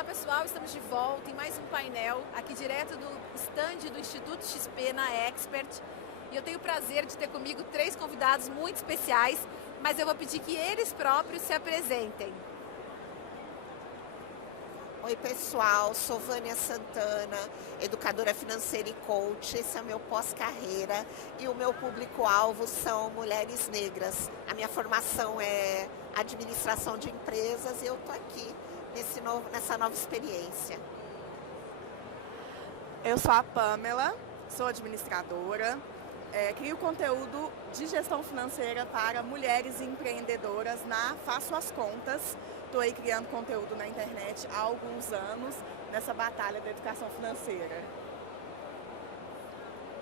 Olá pessoal, estamos de volta em mais um painel aqui direto do stand do Instituto XP na Expert. E eu tenho o prazer de ter comigo 3 convidados muito especiais, mas eu vou pedir que eles próprios se apresentem. Oi pessoal, sou Vânia Santana, educadora financeira e coach. Esse é o meu pós-carreira e o meu público-alvo são mulheres negras. A minha formação é administração de empresas e eu estou aqui nessa nova experiência. Eu sou a Pamela, sou administradora, crio conteúdo de gestão financeira para mulheres empreendedoras na Faço as Contas. Estou aí criando conteúdo na internet há alguns anos nessa batalha da educação financeira.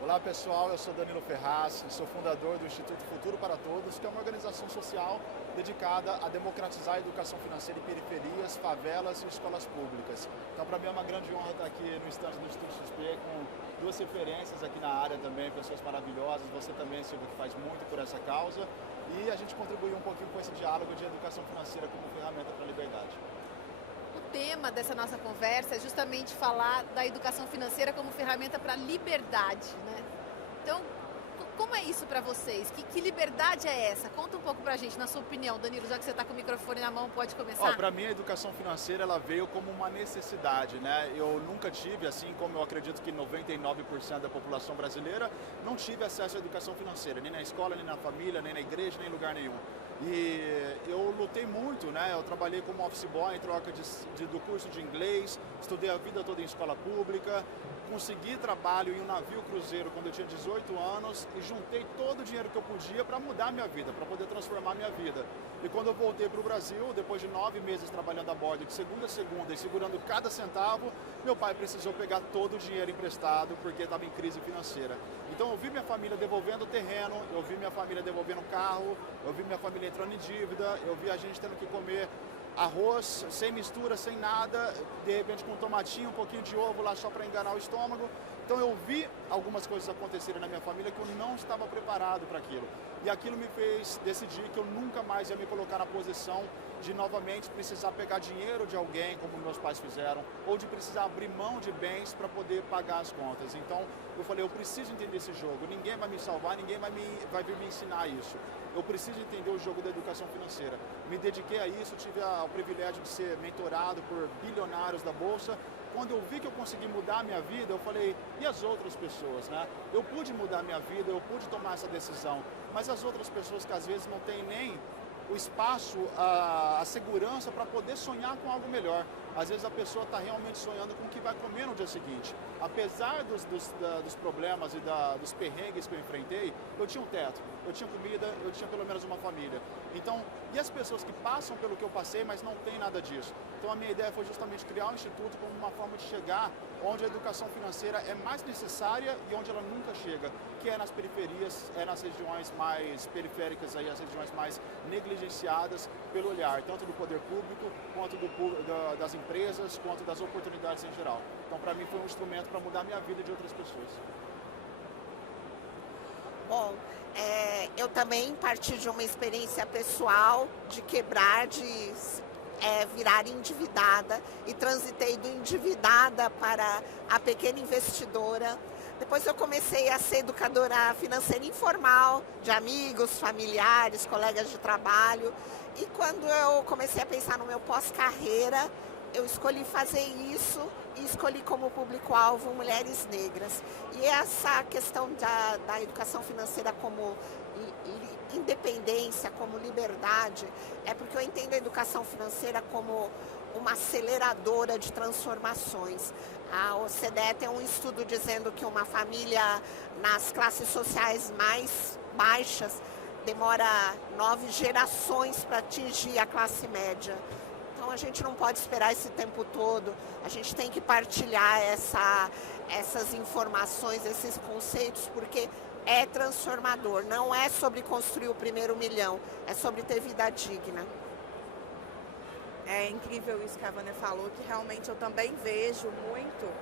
Olá pessoal, eu sou Danilo Ferraz, sou fundador do Instituto Futuro para Todos, que é uma organização social dedicada a democratizar a educação financeira em periferias, favelas e escolas públicas. Então para mim é uma grande honra estar aqui no stand do Instituto XP com 2 referências aqui na área também, pessoas maravilhosas, você também, Silvia, que faz muito por essa causa, e a gente contribuiu um pouquinho com esse diálogo de educação financeira como ferramenta para a liberdade. O tema dessa nossa conversa é justamente falar da educação financeira como ferramenta para a liberdade, né? Então, como é isso para vocês? Que liberdade é essa? Conta um pouco para a gente, na sua opinião. Danilo, já que você está com o microfone na mão, pode começar? Para mim, a educação financeira ela veio como uma necessidade, né? Eu nunca tive, assim como eu acredito que 99% da população brasileira, não tive acesso à educação financeira, nem na escola, nem na família, nem na igreja, nem em lugar nenhum. E eu lutei muito, né? Eu trabalhei como office boy em troca do curso de inglês, estudei a vida toda em escola pública, consegui trabalho em um navio cruzeiro quando eu tinha 18 anos e juntei todo o dinheiro que eu podia para mudar minha vida, para poder transformar minha vida. E quando eu voltei para o Brasil, depois de 9 meses trabalhando a bordo, de segunda a segunda e segurando cada centavo, meu pai precisou pegar todo o dinheiro emprestado porque estava em crise financeira. Então eu vi minha família devolvendo terreno, eu vi minha família devolvendo carro, eu vi minha família entrando em dívida, eu vi a gente tendo que comer arroz sem mistura, sem nada, de repente com um tomatinho, um pouquinho de ovo lá só para enganar o estômago. Então eu vi algumas coisas acontecerem na minha família que eu não estava preparado para aquilo. E aquilo me fez decidir que eu nunca mais ia me colocar na posição de novamente precisar pegar dinheiro de alguém, como meus pais fizeram, ou de precisar abrir mão de bens para poder pagar as contas. Então eu falei, eu preciso entender esse jogo, ninguém vai me salvar, ninguém vai vir me ensinar isso. Eu preciso entender o jogo da educação financeira. Me dediquei a isso, tive o privilégio de ser mentorado por bilionários da Bolsa. Quando eu vi que eu consegui mudar a minha vida, eu falei, e as outras pessoas, né? Eu pude mudar a minha vida, eu pude tomar essa decisão, mas as outras pessoas que às vezes não têm nem o espaço, a segurança para poder sonhar com algo melhor. Às vezes a pessoa está realmente sonhando com o que vai comer no dia seguinte. Apesar dos problemas e dos perrengues que eu enfrentei, eu tinha um teto, eu tinha comida, eu tinha pelo menos uma família. Então, e as pessoas que passam pelo que eu passei, mas não tem nada disso? Então a minha ideia foi justamente criar um instituto como uma forma de chegar onde a educação financeira é mais necessária e onde ela nunca chega, que é nas periferias, é nas regiões mais periféricas, aí, as regiões mais negligenciadas pelo olhar, tanto do poder público, quanto das empresas, quanto das oportunidades em geral. Então, para mim, foi um instrumento para mudar a minha vida e de outras pessoas. Bom, eu também parti de uma experiência pessoal de quebrar, de virar endividada e transitei do endividada para a pequena investidora. Depois eu comecei a ser educadora financeira informal, de amigos, familiares, colegas de trabalho. E quando eu comecei a pensar no meu pós-carreira, eu escolhi fazer isso e escolhi como público-alvo mulheres negras. E essa questão da educação financeira como independência, como liberdade, é porque eu entendo a educação financeira como uma aceleradora de transformações. A OCDE tem um estudo dizendo que uma família nas classes sociais mais baixas demora 9 gerações para atingir a classe média. Então a gente não pode esperar esse tempo todo, a gente tem que partilhar essas informações, esses conceitos, porque é transformador, não é sobre construir o primeiro milhão, é sobre ter vida digna. É incrível isso que a Vânia falou, que realmente eu também vejo muito,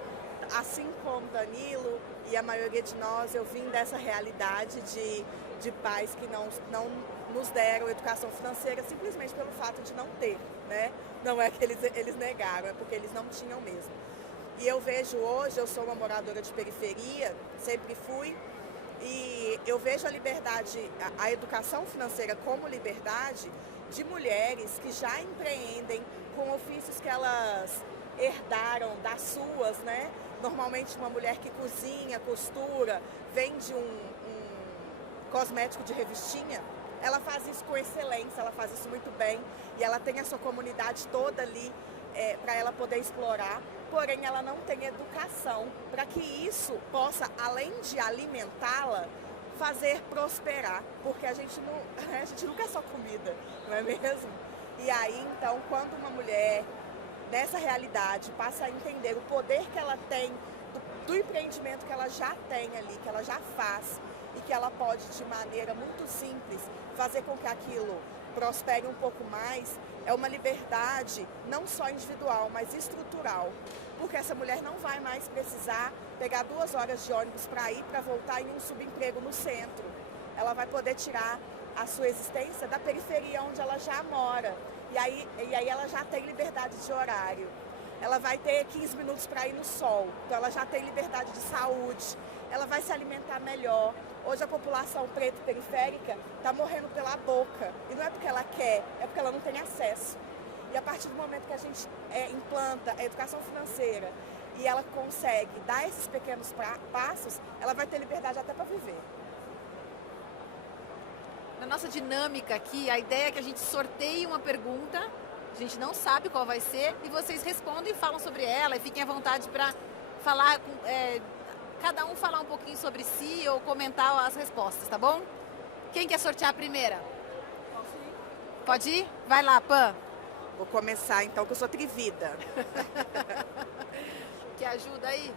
assim como Danilo e a maioria de nós, eu vim dessa realidade de pais que não nos deram educação financeira simplesmente pelo fato de não ter. né? Não é que eles negaram, é porque eles não tinham mesmo. E eu vejo hoje, eu sou uma moradora de periferia, sempre fui, e eu vejo a liberdade, a educação financeira como liberdade de mulheres que já empreendem com ofícios que elas herdaram das suas, né? Normalmente uma mulher que cozinha, costura, vende um cosmético de revistinha, ela faz isso com excelência, ela faz isso muito bem e ela tem a sua comunidade toda ali para ela poder explorar, porém ela não tem educação para que isso possa, além de alimentá-la, fazer prosperar, porque a gente nunca é só comida, não é mesmo? E aí, então, quando uma mulher dessa realidade passa a entender o poder que ela tem do empreendimento que ela já tem ali, que ela já faz e que ela pode, de maneira muito simples, fazer com que aquilo prospere um pouco mais, é uma liberdade não só individual, mas estrutural. Porque essa mulher não vai mais precisar pegar 2 horas de ônibus para ir, para voltar em um subemprego no centro. Ela vai poder tirar a sua existência da periferia onde ela já mora. E aí ela já tem liberdade de horário. Ela vai ter 15 minutos para ir no sol. Então ela já tem liberdade de saúde. Ela vai se alimentar melhor. Hoje a população preta e periférica está morrendo pela boca. E não é porque ela quer, é porque ela não tem acesso. E a partir do momento que a gente implanta a educação financeira e ela consegue dar esses pequenos passos, ela vai ter liberdade até para viver. Na nossa dinâmica aqui, a ideia é que a gente sorteie uma pergunta, a gente não sabe qual vai ser, e vocês respondem e falam sobre ela, e fiquem à vontade para falar, cada um falar um pouquinho sobre si ou comentar as respostas, tá bom? Quem quer sortear a primeira? Posso ir? Pode ir? Vai lá, Pan. Vou começar então, que eu sou trivida. Que ajuda aí?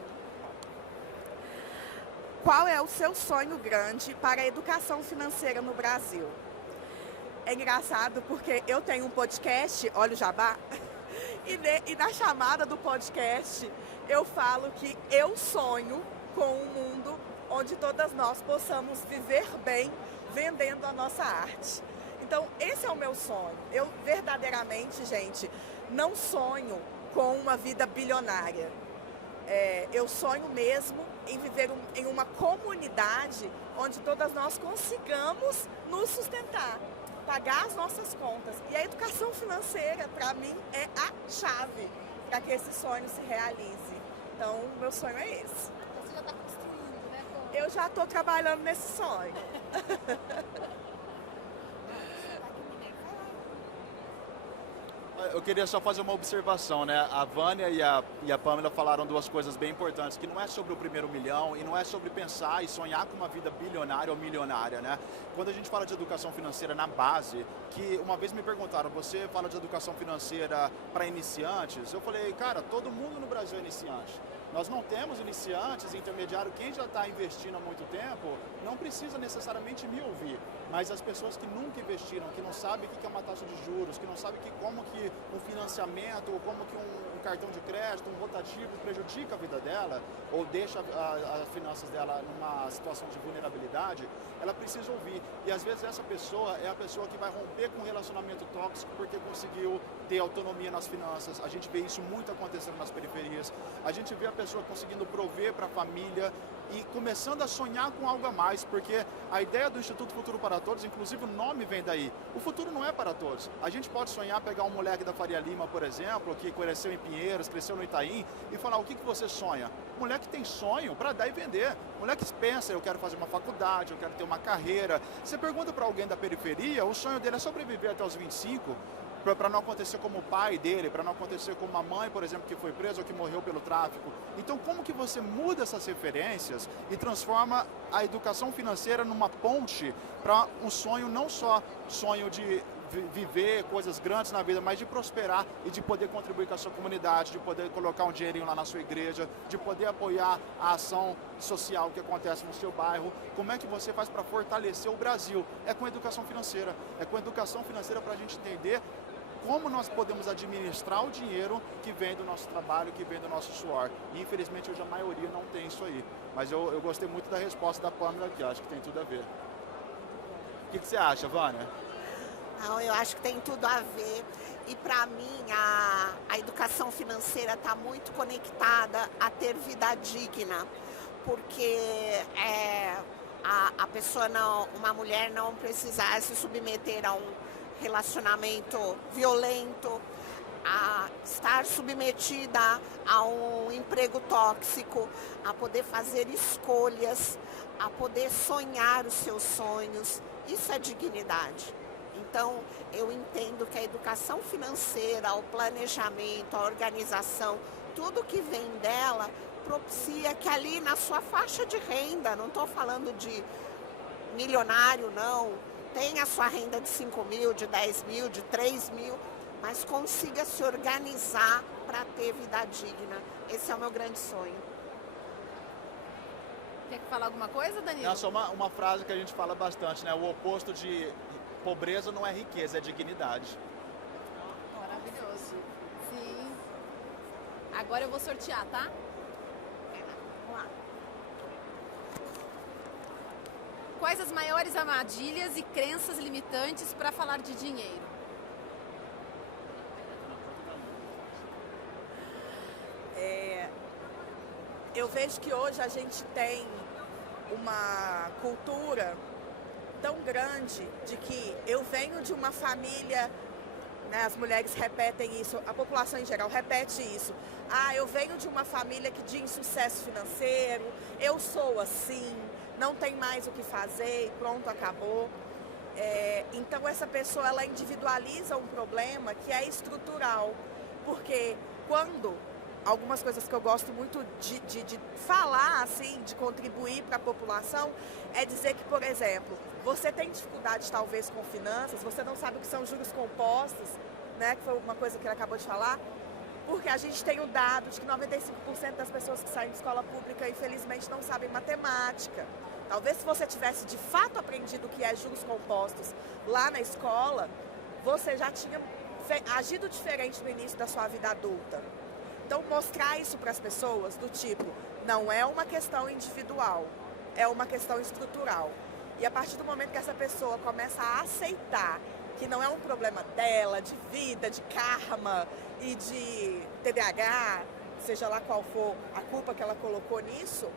Qual é o seu sonho grande para a educação financeira no Brasil? É engraçado porque eu tenho um podcast, olha o jabá, e na chamada do podcast eu falo que eu sonho com um mundo onde todas nós possamos viver bem vendendo a nossa arte. Então, esse é o meu sonho. Eu verdadeiramente, gente, não sonho com uma vida bilionária. Eu sonho mesmo em viver em uma comunidade onde todas nós consigamos nos sustentar, pagar as nossas contas. E a educação financeira, para mim, é a chave para que esse sonho se realize. Então, o meu sonho é esse. Você já está construindo, né? Eu já estou trabalhando nesse sonho. Eu queria só fazer uma observação, né? A Vânia e a Pamela falaram 2 coisas bem importantes, que não é sobre o primeiro milhão e não é sobre pensar e sonhar com uma vida bilionária ou milionária, né? Quando a gente fala de educação financeira na base, que uma vez me perguntaram, você fala de educação financeira para iniciantes? Eu falei, cara, todo mundo no Brasil é iniciante. Nós não temos iniciantes, intermediário, quem já está investindo há muito tempo, não precisa necessariamente me ouvir. Mas as pessoas que nunca investiram, que não sabem o que é uma taxa de juros, que não sabem como que um financiamento, ou como que um cartão de crédito, um rotativo prejudica a vida dela, ou deixa as finanças dela numa situação de vulnerabilidade, ela precisa ouvir. E às vezes essa pessoa é a pessoa que vai romper com um relacionamento tóxico porque conseguiu ter autonomia nas finanças. A gente vê isso muito acontecendo nas periferias. A gente vê a pessoa conseguindo prover para a família e começando a sonhar com algo a mais, porque a ideia do Instituto Futuro para Todos, inclusive o nome vem daí. O futuro não é para todos. A gente pode sonhar, pegar um moleque da Faria Lima, por exemplo, que cresceu em Pinheiros, cresceu no Itaim, e falar, o que você sonha? O moleque tem sonho para dar e vender. O moleque pensa, eu quero fazer uma faculdade, eu quero ter uma carreira. Você pergunta para alguém da periferia, o sonho dele é sobreviver até os 25, para não acontecer como o pai dele, para não acontecer como a mãe, por exemplo, que foi presa ou que morreu pelo tráfico. Então, como que você muda essas referências e transforma a educação financeira numa ponte para um sonho, não só sonho de viver coisas grandes na vida, mas de prosperar e de poder contribuir com a sua comunidade, de poder colocar um dinheirinho lá na sua igreja, de poder apoiar a ação social que acontece no seu bairro. Como é que você faz para fortalecer o Brasil? É com educação financeira. É com educação financeira para a gente entender como nós podemos administrar o dinheiro que vem do nosso trabalho, que vem do nosso suor. E infelizmente hoje a maioria não tem isso aí. Mas eu gostei muito da resposta da Pamela aqui, acho que tem tudo a ver. O que você acha, Vânia? Não, eu acho que tem tudo a ver. E para mim, a educação financeira está muito conectada a ter vida digna, porque a pessoa não, uma mulher não precisar se submeter a um relacionamento violento, a estar submetida a um emprego tóxico, a poder fazer escolhas, a poder sonhar os seus sonhos. Isso é dignidade. Então, eu entendo que a educação financeira, o planejamento, a organização, tudo que vem dela propicia que ali na sua faixa de renda, não estou falando de milionário, não, tem a sua renda de 5 mil, de 10 mil, de 3 mil, mas consiga se organizar para ter vida digna. Esse é o meu grande sonho. Quer falar alguma coisa, Danilo? Não, só uma frase que a gente fala bastante, né? O oposto de pobreza não é riqueza, é dignidade. Maravilhoso. Sim. Agora eu vou sortear, tá? Vamos lá. Quais as maiores armadilhas e crenças limitantes para falar de dinheiro? Eu vejo que hoje a gente tem uma cultura tão grande de que eu venho de uma família, né, as mulheres repetem isso, a população em geral repete isso. Eu venho de uma família que de insucesso financeiro, eu sou assim, não tem mais o que fazer e pronto, acabou. Então essa pessoa ela individualiza um problema que é estrutural, porque quando algumas coisas que eu gosto muito de falar, assim, de contribuir para a população, é dizer que, por exemplo, você tem dificuldade talvez com finanças, você não sabe o que são juros compostos, né, que foi uma coisa que ele acabou de falar, porque a gente tem o dado de que 95% das pessoas que saem de escola pública, infelizmente, não sabem matemática. Talvez se você tivesse de fato aprendido o que é juros compostos lá na escola, você já tinha agido diferente no início da sua vida adulta. Então, mostrar isso para as pessoas do tipo, não é uma questão individual, é uma questão estrutural. E a partir do momento que essa pessoa começa a aceitar que não é um problema dela, de vida, de karma e de TDAH, seja lá qual for a culpa que ela colocou nisso,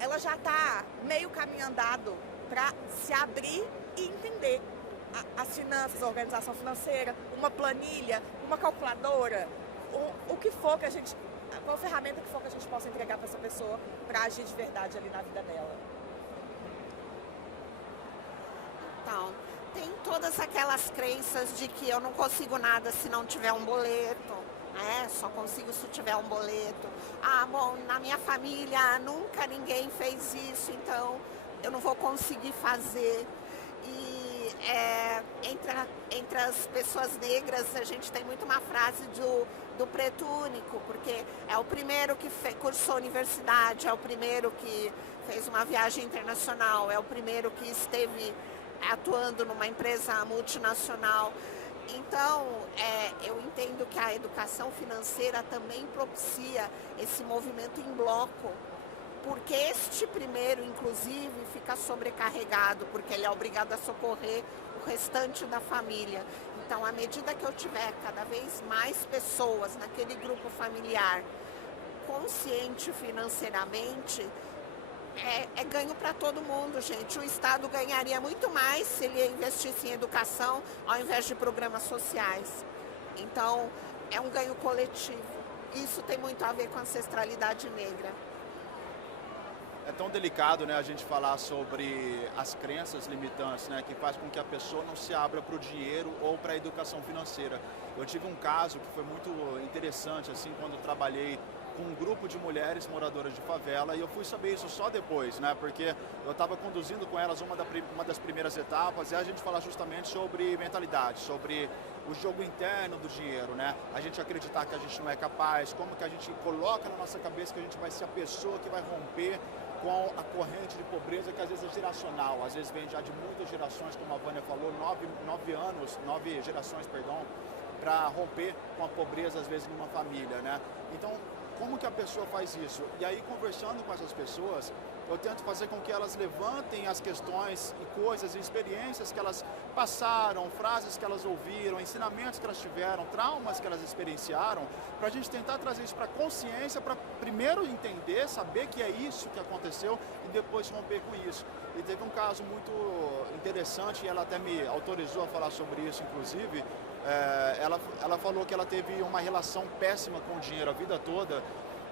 ela já está meio caminho andado para se abrir e entender as finanças, a organização financeira, uma planilha, uma calculadora, o que for que a gente, qual ferramenta que for que a gente possa entregar para essa pessoa para agir de verdade ali na vida dela. Então, tem todas aquelas crenças de que eu não consigo nada se não tiver um boleto, né? Só consigo se tiver um boleto. Bom, na minha família nunca ninguém fez isso, então eu não vou conseguir fazer. E entre as pessoas negras, a gente tem muito uma frase do preto único, porque é o primeiro que cursou universidade, é o primeiro que fez uma viagem internacional, é o primeiro que esteve atuando numa empresa multinacional. Então, eu entendo que a educação financeira também propicia esse movimento em bloco, porque este primeiro, inclusive, fica sobrecarregado, porque ele é obrigado a socorrer o restante da família. Então, à medida que eu tiver cada vez mais pessoas naquele grupo familiar consciente financeiramente, é ganho para todo mundo, gente. O Estado ganharia muito mais se ele investisse em educação ao invés de programas sociais. Então, é um ganho coletivo. Isso tem muito a ver com a ancestralidade negra. É tão delicado, né, a gente falar sobre as crenças limitantes, né, que faz com que a pessoa não se abra para o dinheiro ou para a educação financeira. Eu tive um caso que foi muito interessante, assim, quando trabalhei com um grupo de mulheres moradoras de favela, e eu fui saber isso só depois, né, porque eu estava conduzindo com elas uma das primeiras etapas, e a gente falar justamente sobre mentalidade, sobre o jogo interno do dinheiro, né, a gente acreditar que a gente não é capaz, como que a gente coloca na nossa cabeça que a gente vai ser a pessoa que vai romper com a corrente de pobreza que às vezes é geracional, às vezes vem já de muitas gerações, como a Vânia falou, 9 gerações, para romper com a pobreza às vezes numa família, né? Então, como que a pessoa faz isso? E aí, conversando com essas pessoas, eu tento fazer com que elas levantem as questões e coisas e experiências que elas passaram, frases que elas ouviram, ensinamentos que elas tiveram, traumas que elas experienciaram, para a gente tentar trazer isso para a consciência, para primeiro entender, saber que é isso que aconteceu e depois romper com isso. E teve um caso muito interessante, e ela até me autorizou a falar sobre isso, inclusive. Ela falou que ela teve uma relação péssima com o dinheiro a vida toda,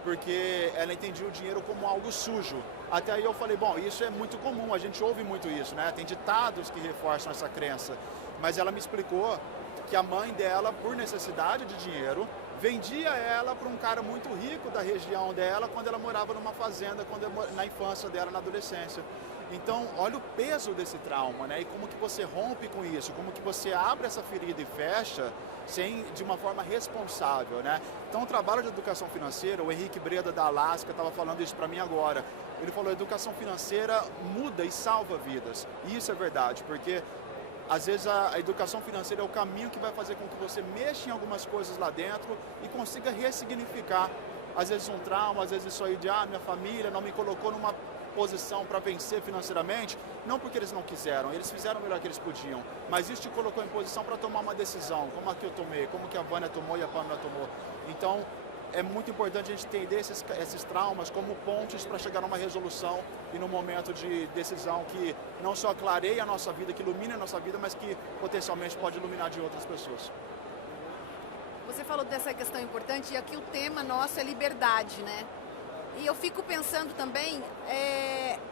porque ela entendia o dinheiro como algo sujo. Até aí eu falei, bom, isso é muito comum, a gente ouve muito isso, né? Tem ditados que reforçam essa crença. Mas ela me explicou que a mãe dela, por necessidade de dinheiro, vendia ela para um cara muito rico da região dela quando ela morava numa fazenda, na infância dela, na adolescência. Então, olha o peso desse trauma, né? E como que você rompe com isso, como que você abre essa ferida e fecha de uma forma responsável, né? Então, o trabalho de educação financeira, o Henrique Breda da Alaska estava falando isso para mim agora. Ele falou, a educação financeira muda e salva vidas. E isso é verdade, porque às vezes a educação financeira é o caminho que vai fazer com que você mexa em algumas coisas lá dentro e consiga ressignificar. Às vezes um trauma, às vezes isso aí de, minha família não me colocou numa posição para vencer financeiramente, não porque eles não quiseram, eles fizeram o melhor que eles podiam, mas isso te colocou em posição para tomar uma decisão, como a que eu tomei, como que a Vânia tomou e a Pamela tomou. Então, é muito importante a gente entender esses traumas como pontes para chegar numa resolução e num momento de decisão que não só clareia a nossa vida, que ilumina a nossa vida, mas que potencialmente pode iluminar de outras pessoas. Você falou dessa questão importante e aqui o tema nosso é liberdade, né? E eu fico pensando também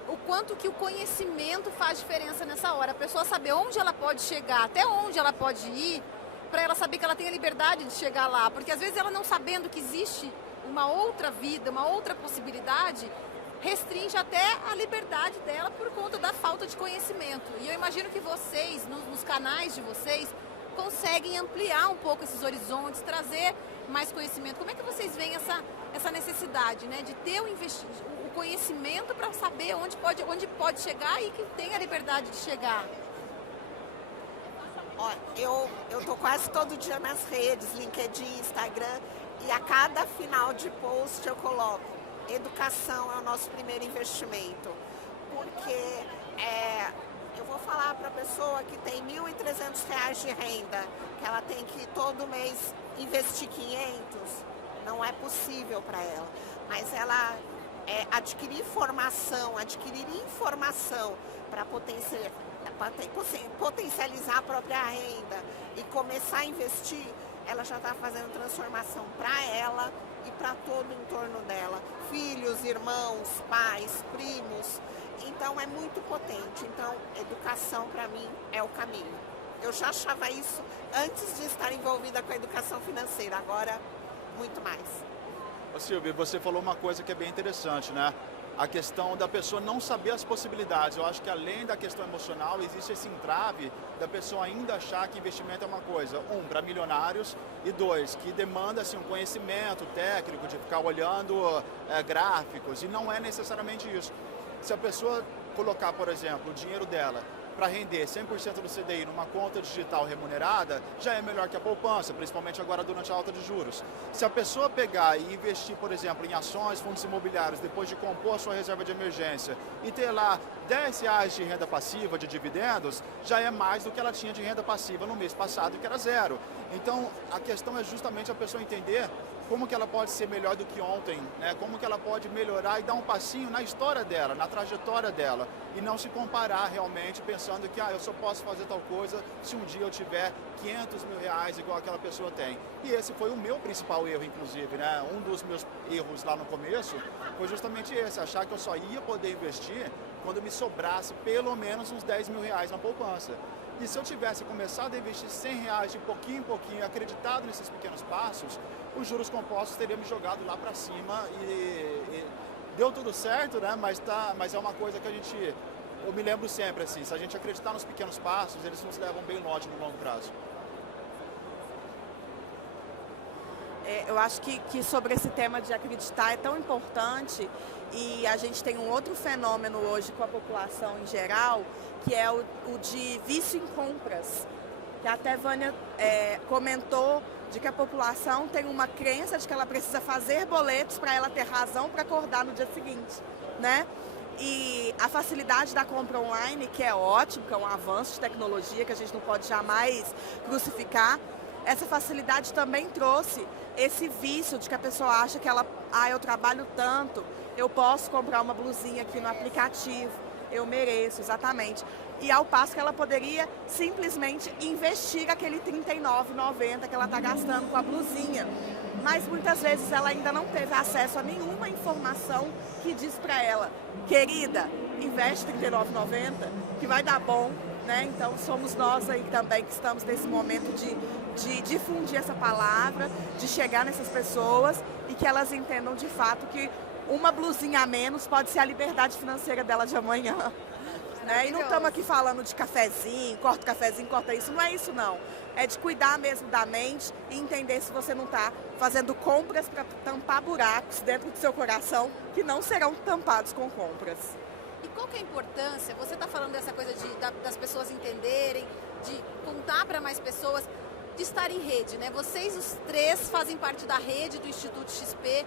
o quanto que o conhecimento faz diferença nessa hora. A pessoa saber onde ela pode chegar, até onde ela pode ir, para ela saber que ela tem a liberdade de chegar lá. Porque às vezes ela não sabendo que existe uma outra vida, uma outra possibilidade, restringe até a liberdade dela por conta da falta de conhecimento. E eu imagino que vocês, nos canais de vocês, conseguem ampliar um pouco esses horizontes, trazer mais conhecimento. Como é que vocês veem essa necessidade, né, de ter o conhecimento para saber onde pode chegar e que tem a liberdade de chegar? Ó, eu tô quase todo dia nas redes, LinkedIn, Instagram, e a cada final de post eu coloco: educação é o nosso primeiro investimento. Porque eu vou falar para a pessoa que tem R$ 1.300 de renda, que ela tem que todo mês investir 500, não é possível para ela. Mas ela adquirir informação para potencializar a própria renda e começar a investir, ela já está fazendo transformação para ela e para todo o entorno dela. Filhos, irmãos, pais, primos. Então é muito potente. Então, educação para mim é o caminho. Eu já achava isso antes de estar envolvida com a educação financeira, agora muito mais. Ô Silvia, você falou uma coisa que é bem interessante, né? A questão da pessoa não saber as possibilidades. Eu acho que além da questão emocional, existe esse entrave da pessoa ainda achar que investimento é uma coisa, para milionários, e dois, que demanda assim, um conhecimento técnico de ficar olhando gráficos, e não é necessariamente isso. Se a pessoa colocar, por exemplo, o dinheiro dela para render 100% do CDI numa conta digital remunerada, já é melhor que a poupança, principalmente agora durante a alta de juros. Se a pessoa pegar e investir, por exemplo, em ações, fundos imobiliários, depois de compor a sua reserva de emergência e ter lá R$10 de renda passiva, de dividendos, já é mais do que ela tinha de renda passiva no mês passado, que era zero. Então, a questão é justamente a pessoa entender como que ela pode ser melhor do que ontem, né? Como que ela pode melhorar e dar um passinho na história dela, na trajetória dela, e não se comparar realmente pensando que eu só posso fazer tal coisa se um dia eu tiver R$500 mil igual aquela pessoa tem. E esse foi o meu principal erro, inclusive, né? Um dos meus erros lá no começo foi justamente esse, achar que eu só ia poder investir quando me sobrasse pelo menos uns R$10 mil na poupança. E se eu tivesse começado a investir R$100 de pouquinho em pouquinho, acreditado nesses pequenos passos, os juros compostos teriam me jogado lá para cima e deu tudo certo, né? Mas é uma coisa que eu me lembro sempre, assim, se a gente acreditar nos pequenos passos, eles nos levam bem longe no longo prazo. Eu acho que sobre esse tema de acreditar é tão importante, e a gente tem um outro fenômeno hoje com a população em geral, que é o de vício em compras, que até Vânia comentou de que a população tem uma crença de que ela precisa fazer boletos para ela ter razão para acordar no dia seguinte, né? E a facilidade da compra online, que é ótimo, que é um avanço de tecnologia que a gente não pode jamais crucificar, essa facilidade também trouxe esse vício de que a pessoa acha que eu trabalho tanto, eu posso comprar uma blusinha aqui no aplicativo, eu mereço, exatamente. E ao passo que ela poderia simplesmente investir aquele R$ 39,90 que ela está gastando com a blusinha. Mas muitas vezes ela ainda não teve acesso a nenhuma informação que diz para ela, querida, investe R$ 39,90 que vai dar bom, né? Então somos nós aí também que estamos nesse momento de difundir essa palavra, de chegar nessas pessoas e que elas entendam de fato que uma blusinha a menos pode ser a liberdade financeira dela de amanhã. Né? E não estamos aqui falando de cafezinho, corta isso, não é isso não. É de cuidar mesmo da mente e entender se você não está fazendo compras para tampar buracos dentro do seu coração que não serão tampados com compras. E qual que é a importância, você está falando dessa coisa das pessoas entenderem, de contar para mais pessoas, de estar em rede, né? Vocês os três fazem parte da rede do Instituto XP,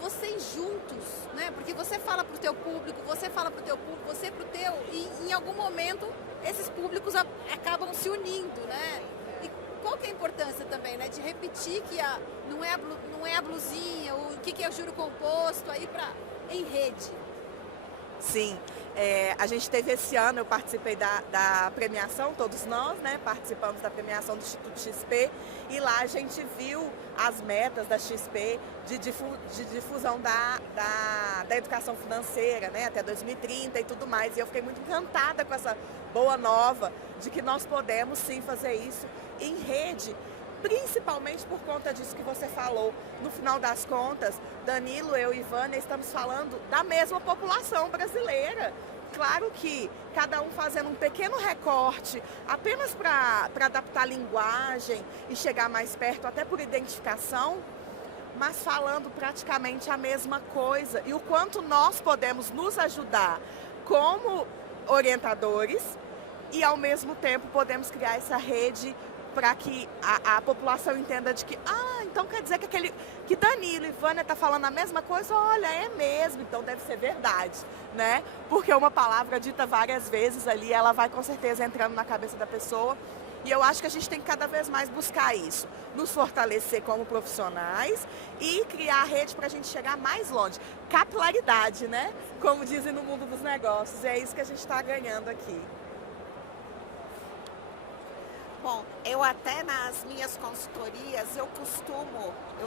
vocês juntos, né? Porque você fala para o teu público, você fala para o teu público, você para o teu, e em algum momento esses públicos acabam se unindo, né? E qual que é a importância também, né? De repetir que não é a blusinha, o que é o juro composto, aí em rede. Sim, a gente teve esse ano, eu participei da premiação, todos nós, né, participamos da premiação do Instituto XP, e lá a gente viu as metas da XP de difusão da educação financeira, né, até 2030 e tudo mais, e eu fiquei muito encantada com essa boa nova de que nós podemos sim fazer isso em rede, principalmente por conta disso que você falou. No final das contas, Danilo, eu e Vânia estamos falando da mesma população brasileira. Claro que cada um fazendo um pequeno recorte, apenas para adaptar a linguagem e chegar mais perto, até por identificação, mas falando praticamente a mesma coisa. E o quanto nós podemos nos ajudar como orientadores e, ao mesmo tempo, podemos criar essa rede para que a população entenda de que, então quer dizer que Danilo e Vânia está falando a mesma coisa? Olha, é mesmo, então deve ser verdade, né? Porque uma palavra dita várias vezes ali, ela vai com certeza entrando na cabeça da pessoa. E eu acho que a gente tem que cada vez mais buscar isso, nos fortalecer como profissionais e criar a rede para a gente chegar mais longe. Capilaridade, né? Como dizem no mundo dos negócios, é isso que a gente está ganhando aqui. Bom, eu até nas minhas consultorias, eu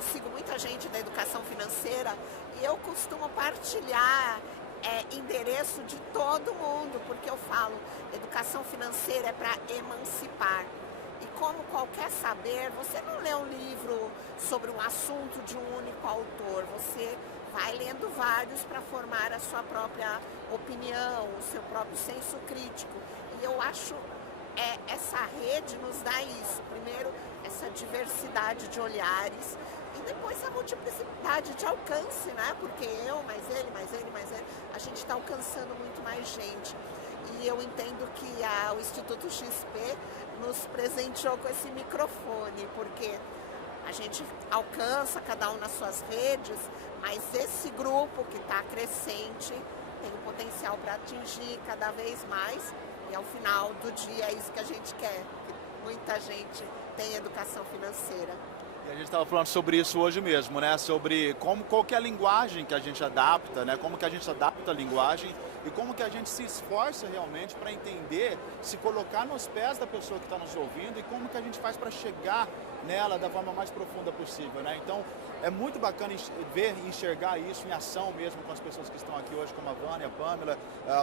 sigo muita gente da educação financeira e eu costumo partilhar endereço de todo mundo, porque eu falo, educação financeira é para emancipar. E como qualquer saber, você não lê um livro sobre um assunto de um único autor, você vai lendo vários para formar a sua própria opinião, o seu próprio senso crítico. E eu acho essa rede nos dá isso. Primeiro, essa diversidade de olhares e depois a multiplicidade de alcance, né? Porque mais ele, a gente está alcançando muito mais gente. E eu entendo que o Instituto XP nos presenteou com esse microfone, porque a gente alcança cada um nas suas redes, mas esse grupo que está crescente tem o potencial para atingir cada vez mais. E ao final do dia é isso que a gente quer, que muita gente tenha educação financeira. E a gente estava falando sobre isso hoje mesmo, né? Sobre qual que é a linguagem que a gente adapta, né? Como que a gente adapta a linguagem e como que a gente se esforça realmente para entender, se colocar nos pés da pessoa que está nos ouvindo e como que a gente faz para chegar nela da forma mais profunda possível, né? Então, é muito bacana ver e enxergar isso em ação mesmo com as pessoas que estão aqui hoje, como a Vânia, a Pamela,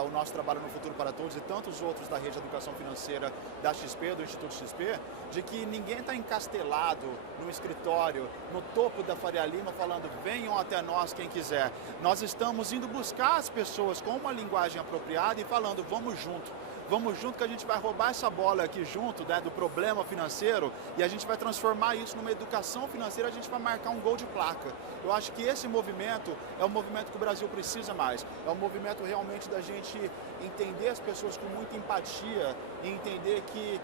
o nosso trabalho no Futuro para Todos e tantos outros da rede de educação financeira da XP, do Instituto XP, de que ninguém está encastelado no escritório, no topo da Faria Lima, falando, venham até nós quem quiser. Nós estamos indo buscar as pessoas com uma linguagem apropriada e falando, vamos junto que a gente vai roubar essa bola aqui junto, né, do problema financeiro e a gente vai transformar isso numa educação financeira, a gente vai marcar um gol de placa. Eu acho que esse movimento é o movimento que o Brasil precisa mais. É um movimento realmente da gente entender as pessoas com muita empatia e entender que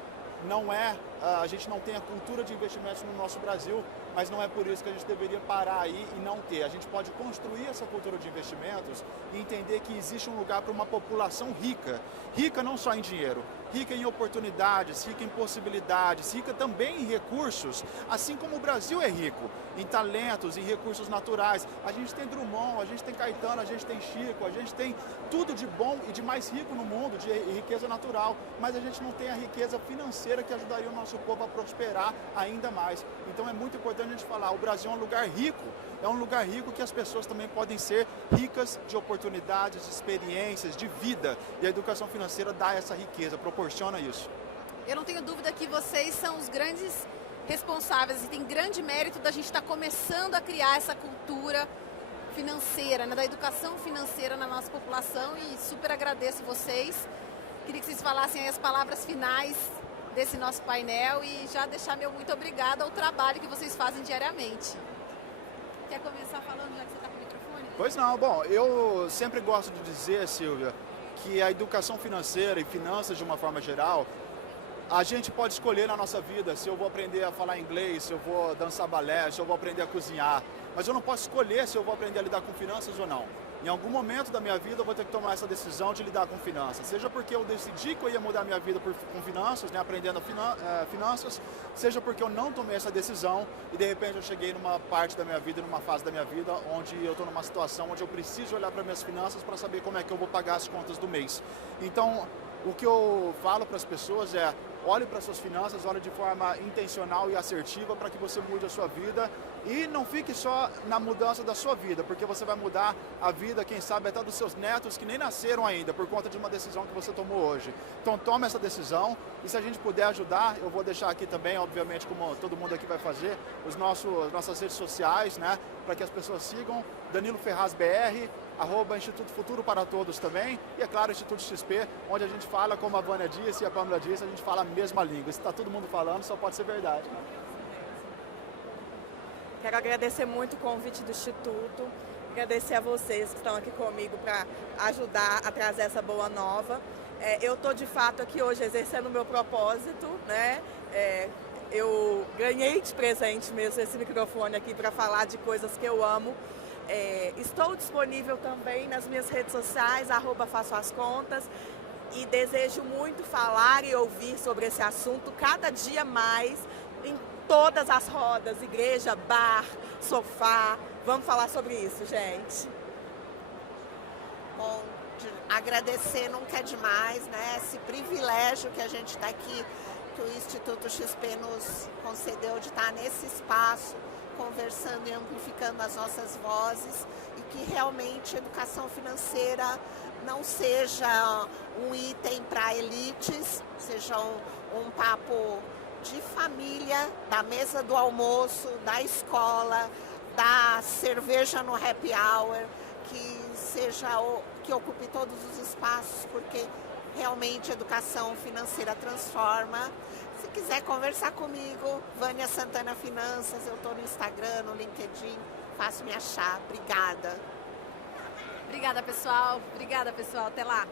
a gente não tem a cultura de investimentos no nosso Brasil mas não é por isso que a gente deveria parar aí e não ter. A gente pode construir essa cultura de investimentos e entender que existe um lugar para uma população rica. Rica não só em dinheiro, rica em oportunidades, rica em possibilidades, rica também em recursos, assim como o Brasil é rico, em talentos, em recursos naturais. A gente tem Drummond, a gente tem Caetano, a gente tem Chico, a gente tem tudo de bom e de mais rico no mundo, de riqueza natural, mas a gente não tem a riqueza financeira que ajudaria o nosso povo a prosperar ainda mais. Então é muito importante a gente falar, o Brasil é um lugar rico, é um lugar rico que as pessoas também podem ser ricas de oportunidades, de experiências, de vida, e a educação financeira dá essa riqueza, proporciona isso. Eu não tenho dúvida que vocês são os grandes responsáveis e tem grande mérito da gente estar começando a criar essa cultura financeira, né, da educação financeira na nossa população, e super agradeço vocês. Queria que vocês falassem aí as palavras finais desse nosso painel e já deixar meu muito obrigada ao trabalho que vocês fazem diariamente. Quer começar falando, já que você está com o microfone? Pois não, bom, eu sempre gosto de dizer, Silvia, que a educação financeira e finanças de uma forma geral, a gente pode escolher na nossa vida se eu vou aprender a falar inglês, se eu vou dançar balé, se eu vou aprender a cozinhar, mas eu não posso escolher se eu vou aprender a lidar com finanças ou não. Em algum momento da minha vida eu vou ter que tomar essa decisão de lidar com finanças, seja porque eu decidi que eu ia mudar minha vida com finanças, né, aprendendo finanças, seja porque eu não tomei essa decisão e de repente eu cheguei numa parte da minha vida, numa fase da minha vida, onde eu estou numa situação onde eu preciso olhar para minhas finanças para saber como é que eu vou pagar as contas do mês. Então, o que eu falo para as pessoas é, olhe para suas finanças, olhe de forma intencional e assertiva para que você mude a sua vida e não fique só na mudança da sua vida, porque você vai mudar a vida, quem sabe, até dos seus netos que nem nasceram ainda, por conta de uma decisão que você tomou hoje. Então tome essa decisão e se a gente puder ajudar, eu vou deixar aqui também, obviamente, como todo mundo aqui vai fazer, nossas redes sociais, né, para que as pessoas sigam, Danilo Ferraz BR, @ Instituto Futuro para Todos também, e é claro, Instituto XP, onde a gente fala, como a Vânia disse e a Pamela disse, a gente fala a mesma língua. Se está todo mundo falando, só pode ser verdade. Quero agradecer muito o convite do Instituto, agradecer a vocês que estão aqui comigo para ajudar a trazer essa boa nova. Eu estou de fato aqui hoje exercendo o meu propósito, né? Eu ganhei de presente mesmo esse microfone aqui para falar de coisas que eu amo. Estou disponível também nas minhas redes sociais, @façoascontas, e desejo muito falar e ouvir sobre esse assunto cada dia mais em todas as rodas, igreja, bar, sofá. Vamos falar sobre isso, gente. Bom, agradecer nunca é demais, né? Esse privilégio que a gente está aqui, que o Instituto XP nos concedeu de estar nesse espaço, conversando e amplificando as nossas vozes, e que realmente a educação financeira não seja um item para elites, seja um papo de família, da mesa do almoço, da escola, da cerveja no happy hour, que ocupe todos os espaços, porque realmente a educação financeira transforma. Se quiser conversar comigo, Vânia Santana Finanças, eu estou no Instagram, no LinkedIn, faço me achar. Obrigada. Obrigada, pessoal. Obrigada, pessoal. Até lá.